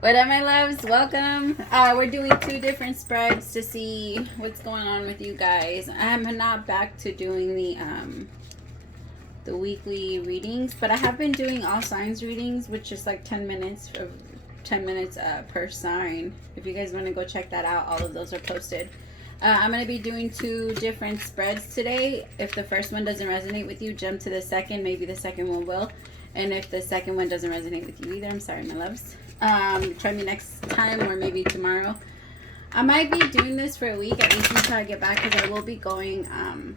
What up, my loves? Welcome. We're doing two different spreads to see what's going on with you guys. I'm not back to doing the weekly readings, but I have been doing all signs readings, which is like 10 minutes per sign. If you guys want to go check that out, all of those are posted. I'm going to be doing two different spreads today. If the first one doesn't resonate with you, jump to the second. Maybe the second one will. And if the second one doesn't resonate with you either, I'm sorry, my loves. Try me next time or maybe tomorrow. I might be doing this for a week at least until I get back, because I will be going on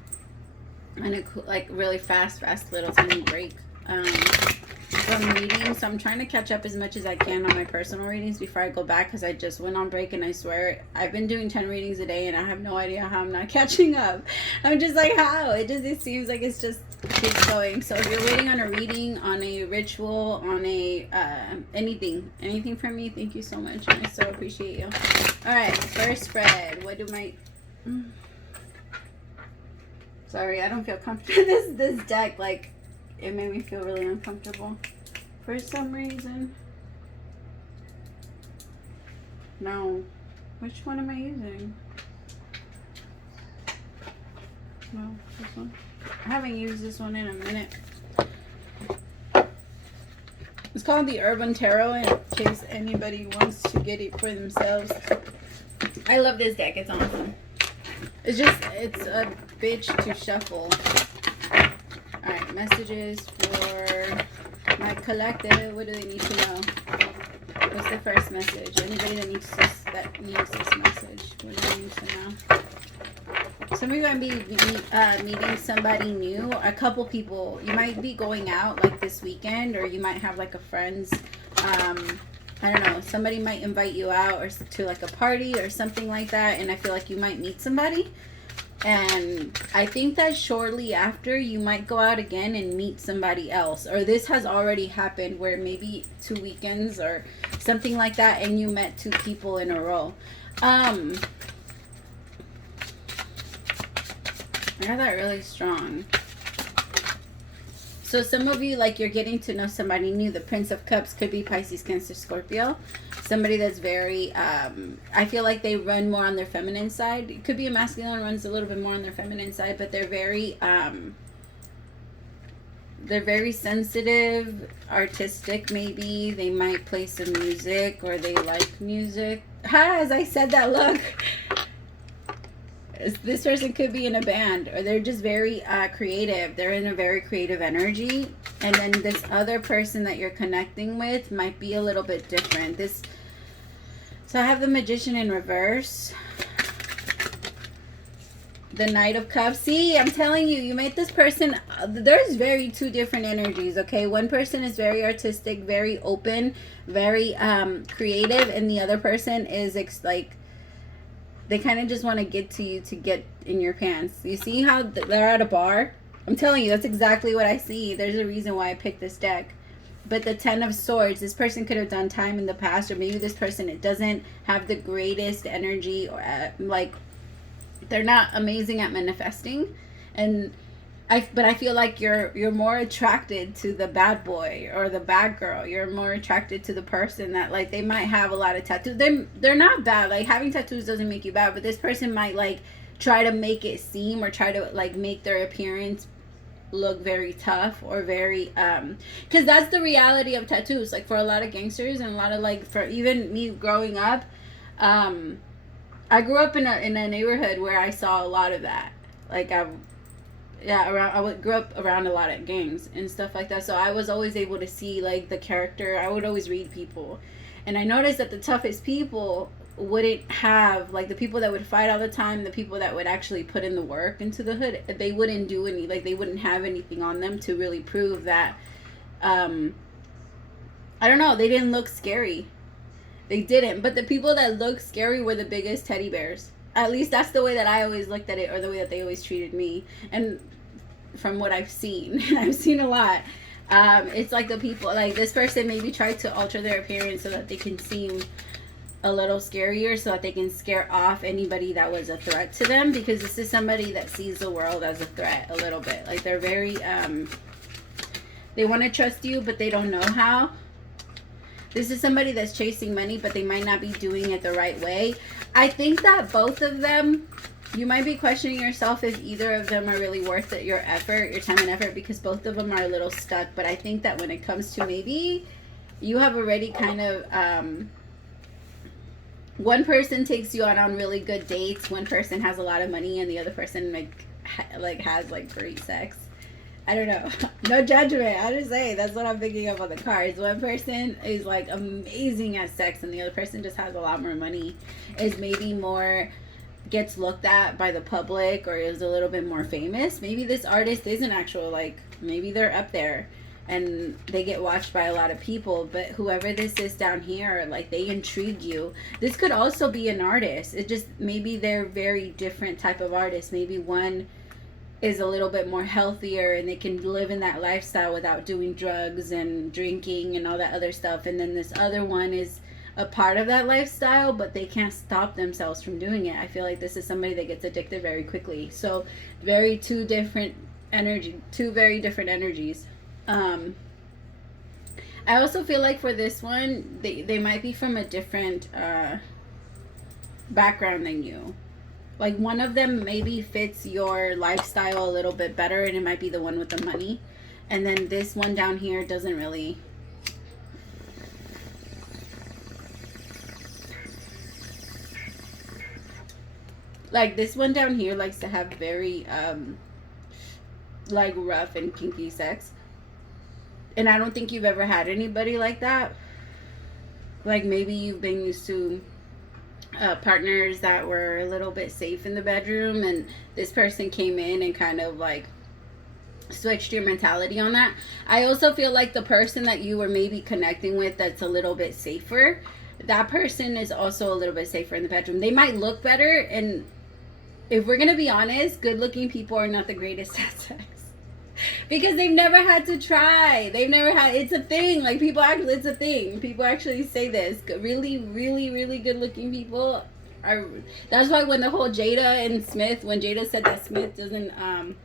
a like really fast little tiny break from reading. So I'm trying to catch up as much as I can on my personal readings before I go back, because I just went on break and I swear I've been doing 10 readings a day and I have no idea how I'm not catching up. I'm just like, how? It seems like it's just keeps going. So if you're waiting on a reading, on a ritual, on a anything from me, thank you so much. I so appreciate you. All right, first spread. What do my sorry, I don't feel comfortable. This deck, like, it made me feel really uncomfortable for some reason. No, which one am I using? No, this one. I haven't used this one in a minute. It's called the Urban Tarot, in case anybody wants to get it for themselves. I love this deck. It's awesome. It's a bitch to shuffle. Alright, messages for my collective. What do they need to know? What's the first message? Anybody that needs this message, what do they need to know? Some of you might be meeting somebody new. A couple people. You might be going out like this weekend, or you might have like a friend's, I don't know, somebody might invite you out or to like a party or something like that, and I feel like you might meet somebody. And I think that shortly after, you might go out again and meet somebody else. Or this has already happened, where maybe 2 weekends or something like that, and you met 2 people in a row. I got that really strong. So some of you, like, you're getting to know somebody new. The Prince of Cups could be Pisces, Cancer, Scorpio. Somebody that's very, I feel like they run more on their feminine side. It could be a masculine, runs a little bit more on their feminine side, but they're very sensitive, artistic maybe. They might play some music, or they like music. As I said that, look. This person could be in a band, or they're just very creative. They're in a very creative energy. And then this other person that you're connecting with might be a little bit different. So I have the Magician in reverse. The Knight of Cups. See, I'm telling you, you met this person. There's very 2 different energies, okay? One person is very artistic, very open, very creative. And the other person is like, they kind of just want to get to you to get in your pants. You see how they're at a bar? I'm telling you, that's exactly what I see. There's a reason why I picked this deck. But the 10 of Swords, this person could have done time in the past, or maybe this person, it doesn't have the greatest energy, or like, they're not amazing at manifesting. But I feel like you're more attracted to the bad boy or the bad girl. You're more attracted to the person that, like, they might have a lot of tattoos. They're not bad. Like, having tattoos doesn't make you bad, but this person might, like, try to make it seem, or try to, like, make their appearance look very tough, or very because that's the reality of tattoos. Like, for a lot of gangsters, and a lot of, like, for even me growing up, I grew up in a neighborhood where I saw a lot of that. Like, I grew up around a lot of gangs and stuff like that. So I was always able to see, like, the character. I would always read people. And I noticed that the toughest people wouldn't have, like, the people that would fight all the time, the people that would actually put in the work into the hood, they wouldn't do any, like, they wouldn't have anything on them to really prove that, I don't know, they didn't look scary. They didn't. But the people that looked scary were the biggest teddy bears. At least that's the way that I always looked at it, or the way that they always treated me. And from what I've seen, I've seen a lot. It's like the people, like, this person maybe tried to alter their appearance so that they can seem a little scarier, so that they can scare off anybody that was a threat to them, because this is somebody that sees the world as a threat a little bit. Like, they're very, they want to trust you, but they don't know how. This is somebody that's chasing money, but they might not be doing it the right way. I think that both of them, you might be questioning yourself if either of them are really worth it, your effort, your time and effort, because both of them are a little stuck. But I think that when it comes to maybe you have already kind of, one person takes you out on really good dates, one person has a lot of money, and the other person has like great sex. I don't know. No judgment. I just say that's what I'm picking up on the cards. One person is like amazing at sex, and the other person just has a lot more money, is maybe more, gets looked at by the public, or is a little bit more famous. Maybe this artist isn't actual, like, maybe they're up there and they get watched by a lot of people, but whoever this is down here, like, they intrigue you. This could also be an artist. It just, maybe they're very different type of artists. Maybe one is a little bit more healthier and they can live in that lifestyle without doing drugs and drinking and all that other stuff, and then this other one is a part of that lifestyle, but they can't stop themselves from doing it. I feel like this is somebody that gets addicted very quickly. So two very different energies. I also feel like for this one, they might be from a different background than you. Like, one of them maybe fits your lifestyle a little bit better, and it might be the one with the money. And then this one down here doesn't really. Like, this one down here likes to have very, like, rough and kinky sex. And I don't think you've ever had anybody like that. Like, maybe you've been used to partners that were a little bit safe in the bedroom, and this person came in and kind of like switched your mentality on that. I also feel like the person that you were maybe connecting with that's a little bit safer, that person is also a little bit safer in the bedroom. They might look better, and if we're gonna be honest, good looking people are not the greatest at sex. Because they've never had to try. They've never had, it's a thing. Like, people actually, it's a thing. People actually say this. Really, really, really good looking people are, that's why when the whole Jada and Smith, when Jada said that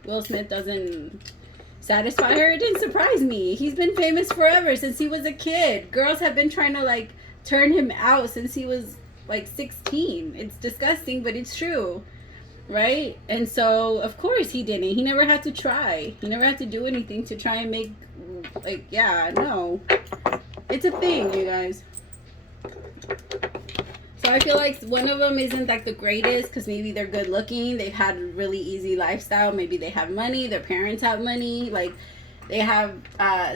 Will Smith doesn't satisfy her, it didn't surprise me. He's been famous forever, since he was a kid. Girls have been trying to, like, turn him out since he was, like, 16. It's disgusting, but it's true. Right? And so, of course, he didn't. He never had to try. He never had to do anything to try and make, like, yeah, no. It's a thing, you guys. So I feel like one of them isn't, like, the greatest, because maybe they're good looking. They've had a really easy lifestyle. Maybe they have money. Their parents have money. Like, they have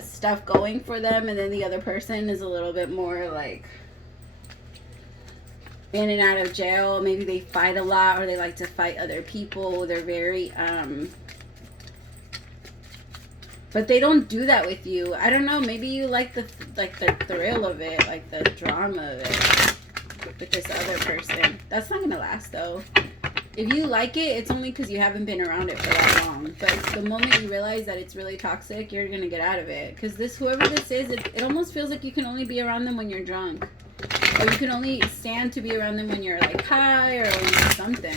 stuff going for them. And then the other person is a little bit more, like, in and out of jail. Maybe they fight a lot, or they like to fight other people. They're very but they don't do that with you. I don't know, maybe you like the thrill of it, like the drama of it with this other person. That's not gonna last though. If you like it, it's only because you haven't been around it for that long. But the moment you realize that it's really toxic, you're gonna get out of it. Because whoever this is, it almost feels like you can only be around them when you're drunk. Or you can only stand to be around them when you're, like, high or when you're something.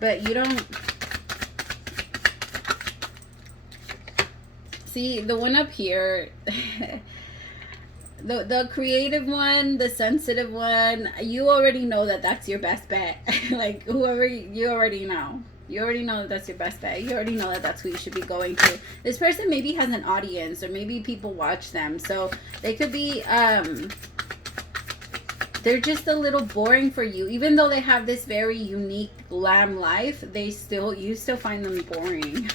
But you don't. See, the one up here, the creative one, the sensitive one, you already know that that's your best bet. Like, whoever, you already know. You already know that that's your best bet. You already know that that's who you should be going to. This person maybe has an audience, or maybe people watch them. So they could be, they're just a little boring for you. Even though they have this very unique glam life, you still find them boring.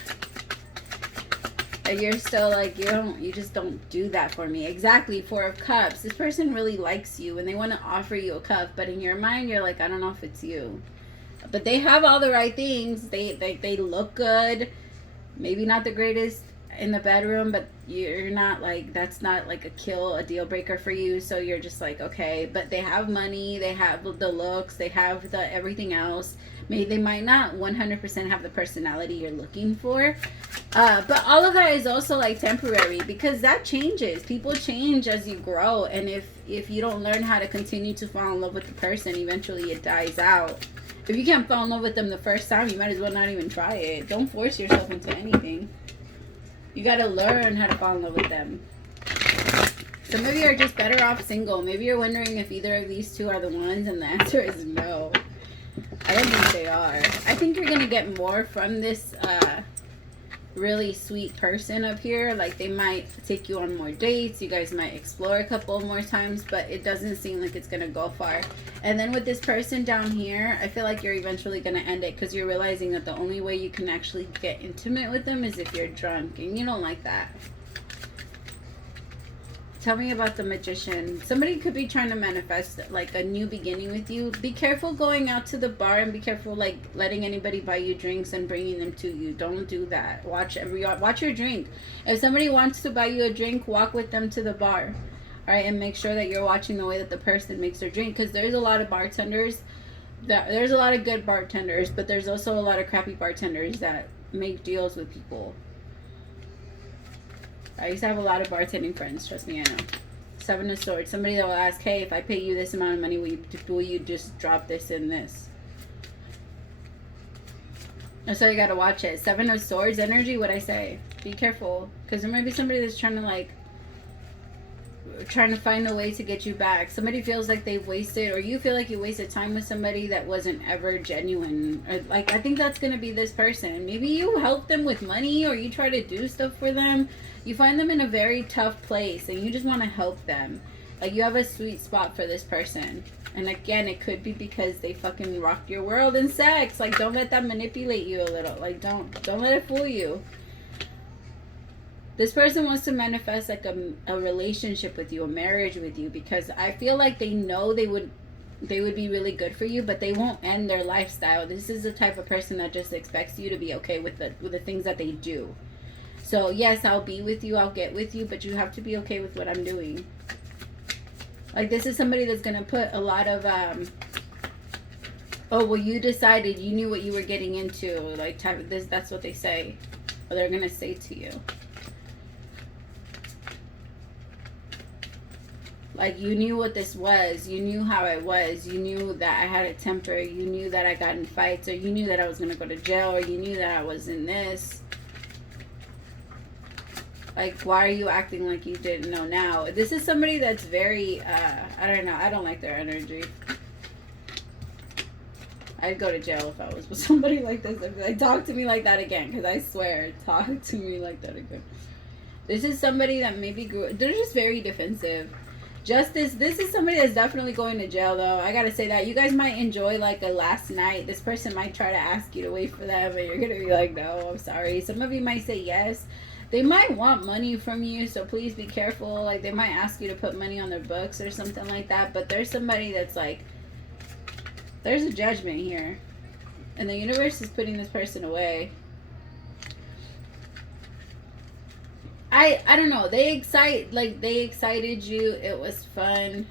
Like, you're still like, you just don't do that for me. Exactly, Four of Cups. This person really likes you and they want to offer you a cup, but in your mind, you're like, I don't know if it's you. But they have all the right things. They look good. Maybe not the greatest in the bedroom, but you're not like, that's not like a deal breaker for you. So you're just like, okay. But they have money. They have the looks. They have the everything else. Maybe they might not 100% have the personality you're looking for. But all of that is also like temporary, because that changes. People change as you grow. And if you don't learn how to continue to fall in love with the person, eventually it dies out. If you can't fall in love with them the first time, you might as well not even try it. Don't force yourself into anything. You got to learn how to fall in love with them. Some of you are just better off single. Maybe you're wondering if either of these two are the ones, and the answer is no. I don't think they are. I think you're going to get more from this really sweet person up here. Like, they might take you on more dates. You guys might explore a couple more times, but it doesn't seem like it's going to go far. And then with this person down here, I feel like you're eventually going to end it because you're realizing that the only way you can actually get intimate with them is if you're drunk, and you don't like that. Tell me about the Magician. Somebody could be trying to manifest like a new beginning with you. Be careful going out to the bar, and be careful like letting anybody buy you drinks and bringing them to you. Don't do that. Watch your drink. If somebody wants to buy you a drink, walk with them to the bar. All right, and make sure that you're watching the way that the person makes their drink, because there's a lot of bartenders. There's a lot of good bartenders, but there's also a lot of crappy bartenders that make deals with people. I used to have a lot of bartending friends, trust me, I know. Seven of Swords. Somebody that will ask, hey, if I pay you this amount of money, will you just drop this and this? That's why you gotta watch it. Seven of Swords energy, what I say. Be careful, because there might be somebody that's trying to find a way to get you back. Somebody feels like they've wasted, or you feel like you wasted time with somebody that wasn't ever genuine. Or, like, I think that's gonna be this person. Maybe you help them with money, or you try to do stuff for them. You find them in a very tough place, and you just want to help them. Like, you have a sweet spot for this person. And again, it could be because they fucking rocked your world in sex. Like, don't let that manipulate you a little. Like, don't let it fool you. This person wants to manifest like a relationship with you, a marriage with you, because I feel like they know they would be really good for you, but they won't end their lifestyle. This is the type of person that just expects you to be okay with the things that they do. So yes, I'll be with you, I'll get with you, but you have to be okay with what I'm doing. Like, this is somebody that's going to put a lot of, oh, well, you decided, you knew what you were getting into. Like, type of this, that's what they say. Or they're going to say to you. Like, you knew what this was. You knew how I was. You knew that I had a temper. You knew that I got in fights. Or you knew that I was going to go to jail. Or you knew that I was in this. Like, why are you acting like you didn't know now? This is somebody that's very, I don't know. I don't like their energy. I'd go to jail if I was with somebody like this. I'd be like, talk to me like that again. Because I swear, talk to me like that again. This is somebody that maybe they're just very defensive. Justice, this is somebody that's definitely going to jail, though. I gotta say that. You guys might enjoy, like, a last night. This person might try to ask you to wait for them, and you're gonna be like, no, I'm sorry. Some of you might say yes. They might want money from you, so please be careful. Like, they might ask you to put money on their books or something like that. But there's somebody that's like, there's a judgment here. And the universe is putting this person away. I don't know. They excited you. It was fun.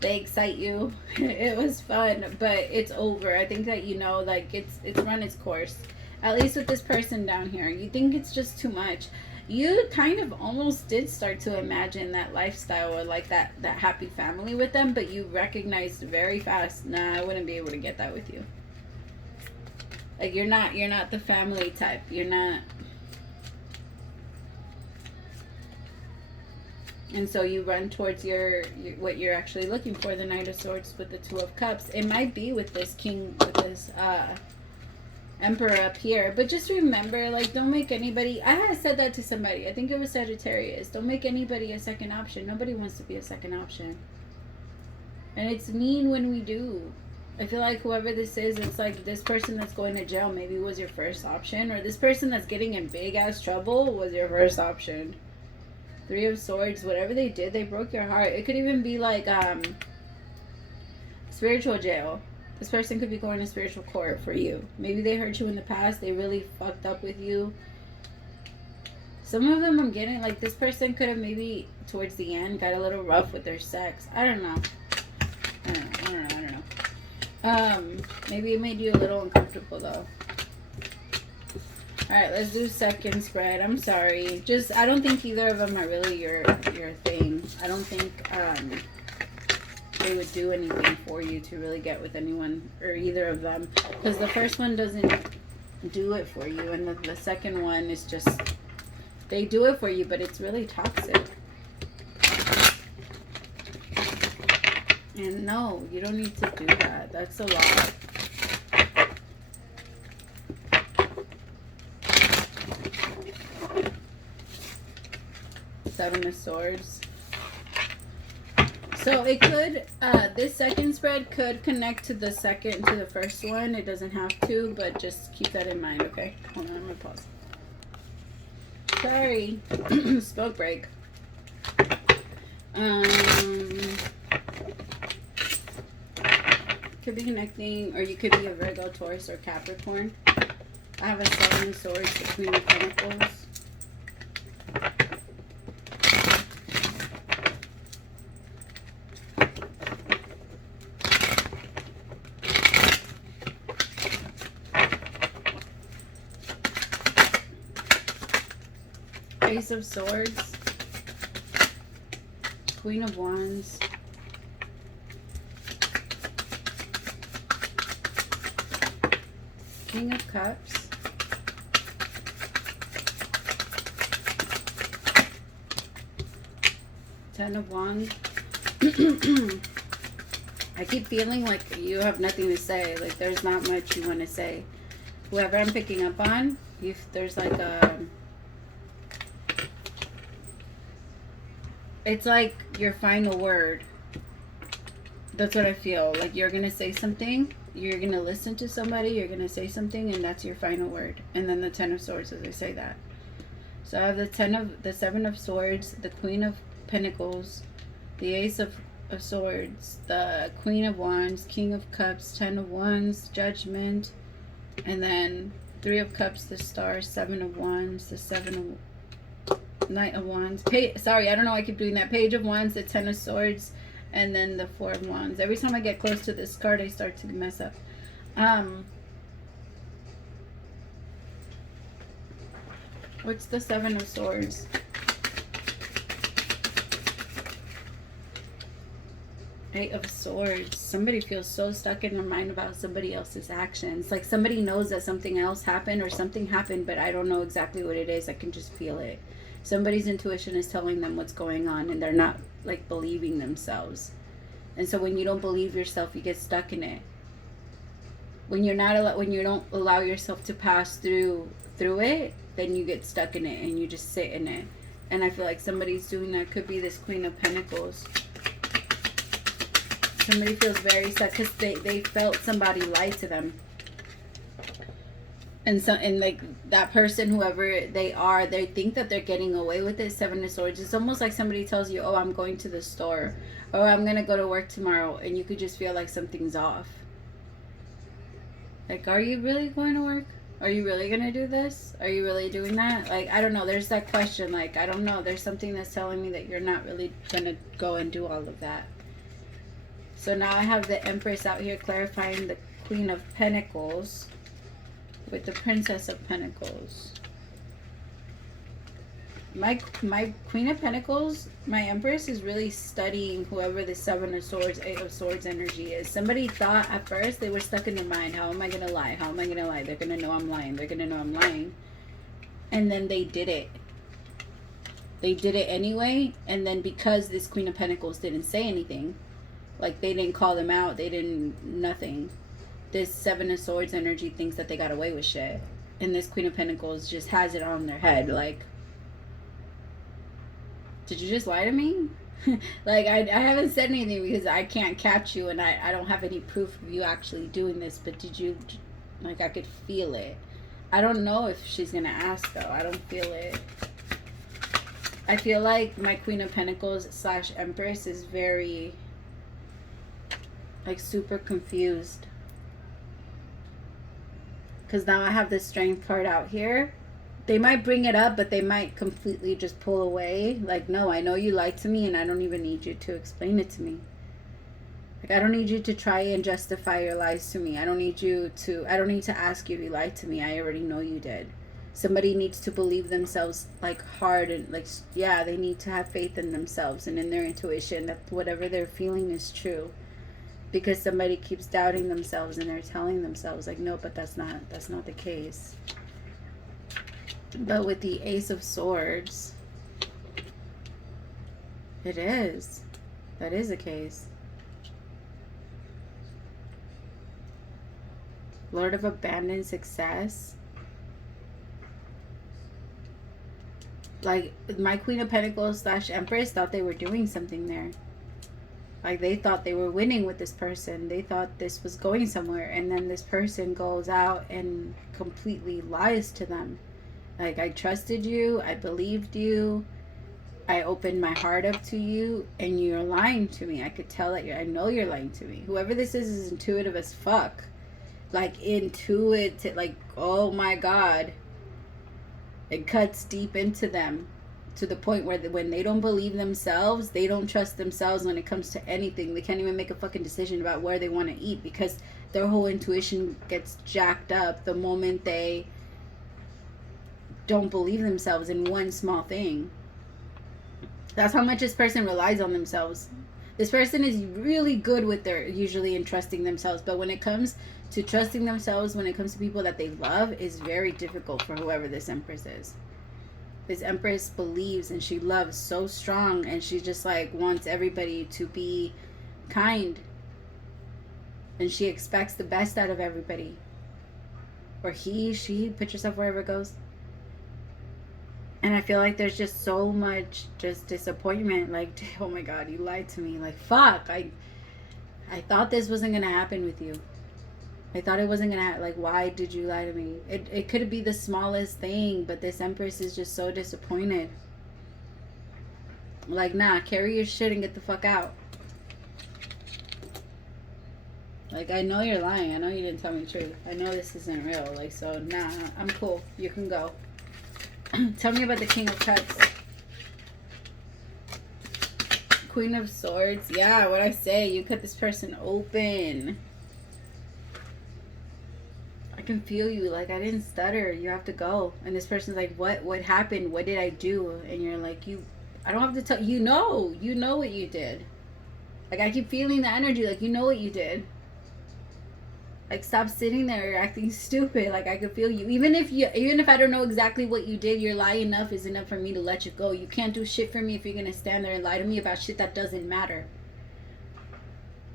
They excite you. It was fun, but it's over. I think that, you know, like, it's run its course. At least with this person down here. You think it's just too much. You kind of almost did start to imagine that lifestyle, or like that happy family with them, but you recognized very fast, nah, I wouldn't be able to get that with you. Like, you're not the family type. You're not. And so you run towards your what you're actually looking for, the Knight of Swords with the Two of Cups. It might be with this king, with this Emperor up here, but just remember, like, don't make anybody, I had said that to somebody, I think it was Sagittarius, don't make anybody a second option. Nobody wants to be a second option, and it's mean when we do. I feel like whoever this is, it's like this person that's going to jail maybe was your first option, or this person that's getting in big ass trouble was your first option. Three of Swords, whatever they did, they broke your heart. It could even be like spiritual jail. This person could be going to spiritual court for you. Maybe they hurt you in the past. They really fucked up with you. Some of them I'm getting, like, this person could have maybe towards the end got a little rough with their sex. I don't know. Maybe it made you a little uncomfortable, though. Alright, let's do second spread. I'm sorry. Just, I don't think either of them are really your thing. I don't think they would do anything for you to really get with anyone, or either of them, because the first one doesn't do it for you, and the second one is just, they do it for you, but it's really toxic. And no, you don't need to do that. That's a lot. Seven of Swords. So it could, this second spread could connect to the second, to the first one. It doesn't have to, but just keep that in mind, okay? Hold on, I'm gonna pause. Sorry. Smoke break. Could be connecting, or you could be a Virgo, Taurus, or Capricorn. I have a Seven of Swords, the Queen of Pentacles. Ace of Swords, Queen of Wands, King of Cups, Ten of Wands. I keep feeling like you have nothing to say, like there's not much you want to say. Whoever I'm picking up on, if there's like a, it's like your final word. That's what I feel. Like you're going to say something. You're going to listen to somebody. You're going to say something. And that's your final word. And then the Ten of Swords as I say that. So I have the Seven of Swords. The Queen of Pentacles. The Ace of Swords. The Queen of Wands. King of Cups. Ten of Wands. Judgment. And then Three of Cups. The Star. Seven of Wands. The Seven of Knight of Wands. Sorry, I don't know why I keep doing that. Page of Wands, the Ten of Swords, and then the Four of Wands. Every time I get close to this card, I start to mess up. What's the Seven of Swords? Eight of Swords. Somebody feels so stuck in their mind about somebody else's actions. Like somebody knows that something else happened or something happened, but I don't know exactly what it is. I can just feel it. Somebody's intuition is telling them what's going on and they're not like believing themselves. And so when you don't believe yourself, you get stuck in it. When you're not when you don't allow yourself to pass through it, then you get stuck in it and you just sit in it. And I feel like somebody's doing that. Could be this Queen of Pentacles. Somebody feels very stuck because they felt somebody lie to them. And like that person, whoever they are, they think that they're getting away with it. Seven of Swords. It's almost like somebody tells you, oh, I'm going to the store, or I'm going to go to work tomorrow. And you could just feel like something's off. Like, are you really going to work? Are you really going to do this? Are you really doing that? Like, I don't know. There's that question. Like, I don't know. There's something that's telling me that you're not really going to go and do all of that. So now I have the Empress out here clarifying the Queen of Pentacles with the Princess of Pentacles. My Queen of Pentacles, my Empress, is really studying whoever the Seven of Swords, Eight of Swords energy is. Somebody thought at first, they were stuck in their mind, how am I going to lie? How am I going to lie? They're going to know I'm lying. They're going to know I'm lying. And then they did it. They did it anyway. And then because this Queen of Pentacles didn't say anything, like they didn't call them out, they didn't, nothing. This Seven of Swords energy thinks that they got away with shit. And this Queen of Pentacles just has it on their head. Like, did you just lie to me? Like, I haven't said anything because I can't catch you and I don't have any proof of you actually doing this. But did you, like, I could feel it. I don't know if she's going to ask, though. I don't feel it. I feel like my Queen of Pentacles / Empress is very, like, super confused. Because now I have the Strength card out here. They might bring it up, but they might completely just pull away. Like, no, I know you lied to me, and I don't even need you to explain it to me. Like, I don't need you to try and justify your lies to me. I don't need to ask you if you lied to me. I already know you did. Somebody needs to believe themselves, like, hard, and, like, yeah, they need to have faith in themselves and in their intuition that whatever they're feeling is true. Because somebody keeps doubting themselves and they're telling themselves, like, no, but that's not the case. But with the Ace of Swords, it is. That is the case. Lord of Abandoned Success. Like, my Queen of Pentacles / Empress thought they were doing something there. Like, they thought they were winning with this person. They thought this was going somewhere. And then this person goes out and completely lies to them. Like, I trusted you. I believed you. I opened my heart up to you. And you're lying to me. I could tell that I know you're lying to me. Whoever this is intuitive as fuck. Like, intuitive. Like, oh my God. It cuts deep into them. To the point where when they don't believe themselves, they don't trust themselves when it comes to anything. They can't even make a fucking decision about where they want to eat because their whole intuition gets jacked up the moment they don't believe themselves in one small thing. That's how much this person relies on themselves. This person is really good with usually in trusting themselves, but when it comes to trusting themselves, when it comes to people that they love, is very difficult for whoever this Empress is. This Empress believes and she loves so strong, and she just like wants everybody to be kind, and she expects the best out of everybody, or she, put yourself wherever it goes. And I feel like there's just so much just disappointment. Like, oh my God, you lied to me. Like, fuck, I thought this wasn't gonna happen with you. I thought it wasn't gonna happen. Like, why did you lie to me? It could be the smallest thing, but this Empress is just so disappointed. Like, nah, carry your shit and get the fuck out. Like, I know you're lying. I know you didn't tell me the truth. I know this isn't real. Like, so, nah, I'm cool. You can go. Tell me about the King of Cups. Queen of Swords. Yeah, what I say. You cut this person open. I can feel you. Like, I didn't stutter. You have to go. And this person's like, what happened? What did I do? And you're like, I don't have to tell you. You know what you did. Like, I keep feeling the energy. Like, you know what you did. Like, stop sitting there acting stupid. Like, I could feel you. Even if I don't know exactly what you did, your lie enough is enough for me to let you go. You can't do shit for me if you're gonna stand there and lie to me about shit that doesn't matter.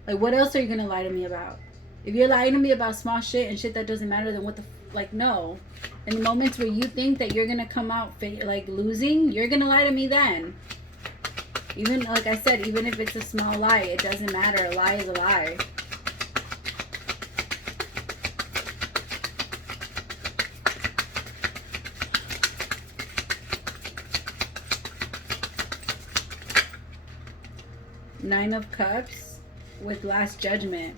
Like, what else are you gonna lie to me about? If you're lying to me about small shit and shit that doesn't matter, then what the like, no. In the moments where you think that you're gonna come out like losing, you're gonna lie to me then. Even, like I said, even if it's a small lie, it doesn't matter. A lie is a lie. Nine of Cups with Last Judgment.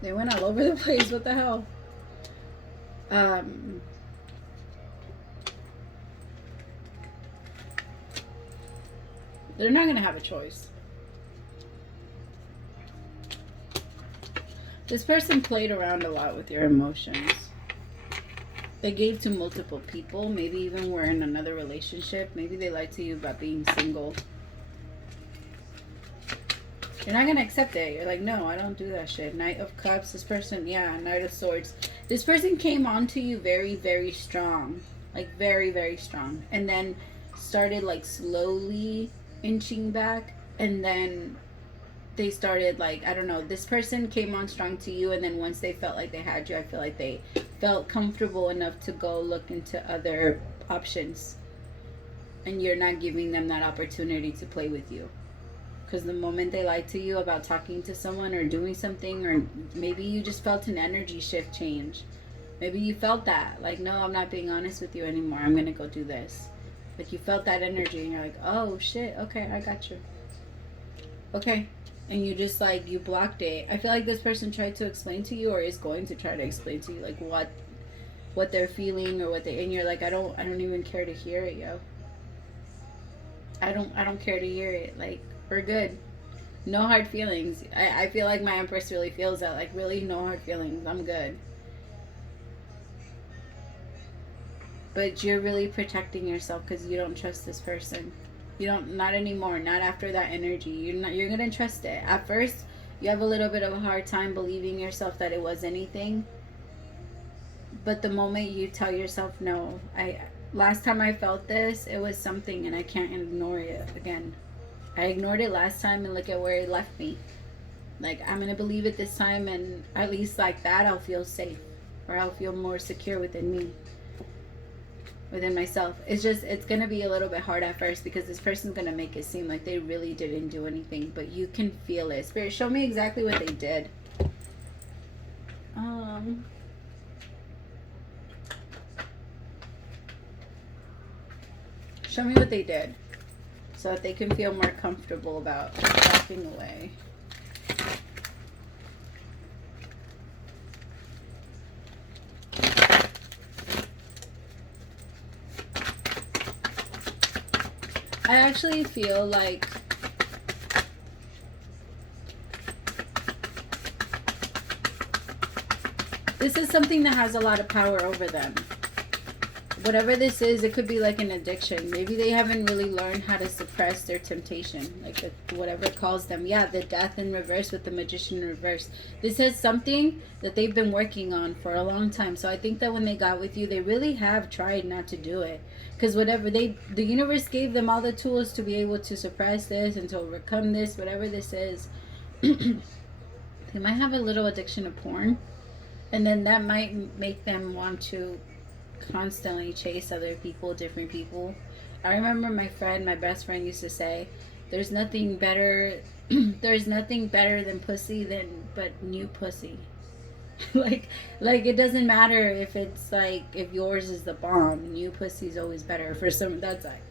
They went all over the place. What the hell? They're not going to have a choice. This person played around a lot with your emotions. They gave to multiple people. Maybe even were in another relationship. Maybe they lied to you about being single. You're not going to accept it. You're like, no, I don't do that shit. Knight of Cups. This person, yeah, Knight of Swords. This person came on to you very, very strong. Like, very, very strong. And then started, like, slowly inching back. And then they started, like, I don't know. This person came on strong to you. And then once they felt like they had you, I feel like they felt comfortable enough to go look into other options. And you're not giving them that opportunity to play with you. Because the moment they lied to you about talking to someone or doing something, or maybe you just felt an energy shift change. Maybe you felt that. Like, no, I'm not being honest with you anymore. I'm going to go do this. Like, you felt that energy and you're like, oh, shit. Okay, I got you. Okay. And you just, like, you blocked it. I feel like this person tried to explain to you or is going to try to explain to you, like, what they're feeling or and you're like, I don't even care to hear it, yo. I don't care to hear it. Like, we're good. No hard feelings. I feel like my Empress really feels that. Like, really, no hard feelings. I'm good. But you're really protecting yourself because you don't trust this person. You don't, not anymore. Not after that energy. You're going to trust it. At first, you have a little bit of a hard time believing yourself that it was anything. But the moment you tell yourself, no, Last time I felt this, it was something, and I can't ignore it again. I ignored it last time, and look at where it left me. Like, I'm going to believe it this time, and at least like that, I'll feel safe. Or I'll feel more secure within me. Within myself. It's just, it's going to be a little bit hard at first, because this person's going to make it seem like they really didn't do anything. But you can feel it. Spirit, show me exactly what they did. Show me what they did. So that they can feel more comfortable about walking away. I actually feel like this is something that has a lot of power over them. Whatever this is, it could be like an addiction. Maybe they haven't really learned how to suppress their temptation. Like whatever it calls them. Yeah, the death in reverse with the magician in reverse. This is something that they've been working on for a long time. So I think that when they got with you, they really have tried not to do it. Because whatever the universe gave them all the tools to be able to suppress this and to overcome this, whatever this is. They might have a little addiction to porn. And then that might make them want to constantly chase other people, different people. I remember my best friend used to say, there's nothing better than pussy but new pussy. like it doesn't matter if it's like, if yours is the bomb, new pussy's always better for some. That's like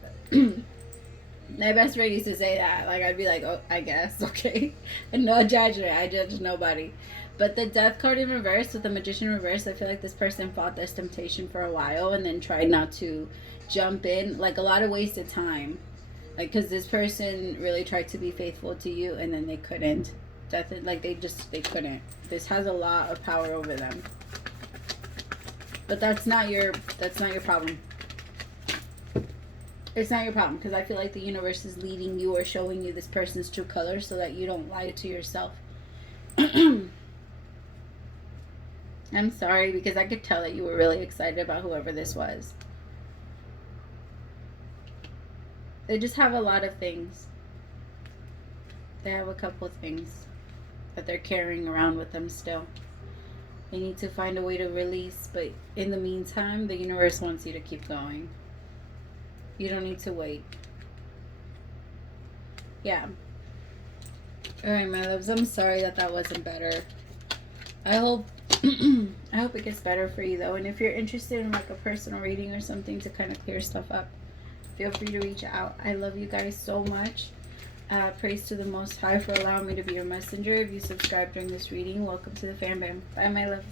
my best friend used to say that. Like, I'd be like, oh, I guess, okay. And no judgment, I judge nobody. But the death card in reverse with the magician in reverse, I feel like this person fought this temptation for a while and then tried not to jump in. Like, a lot of wasted time. Like, because this person really tried to be faithful to you and then they couldn't. They couldn't. This has a lot of power over them. But that's not your problem. It's not your problem, because I feel like the universe is leading you or showing you this person's true colors so that you don't lie to yourself. I'm sorry, because I could tell that you were really excited about whoever this was. They just have a lot of things. They have a couple things that they're carrying around with them still. They need to find a way to release, but in the meantime, the universe wants you to keep going. You don't need to wait. Yeah. Alright, my loves, I'm sorry that wasn't better. I hope it gets better for you, though. And if you're interested in like a personal reading or something to kind of clear stuff up, feel free to reach out. I love you guys so much. Praise to the Most High for allowing me to be your messenger. If you subscribed during this reading, welcome to the fam bam. Bye, my loves.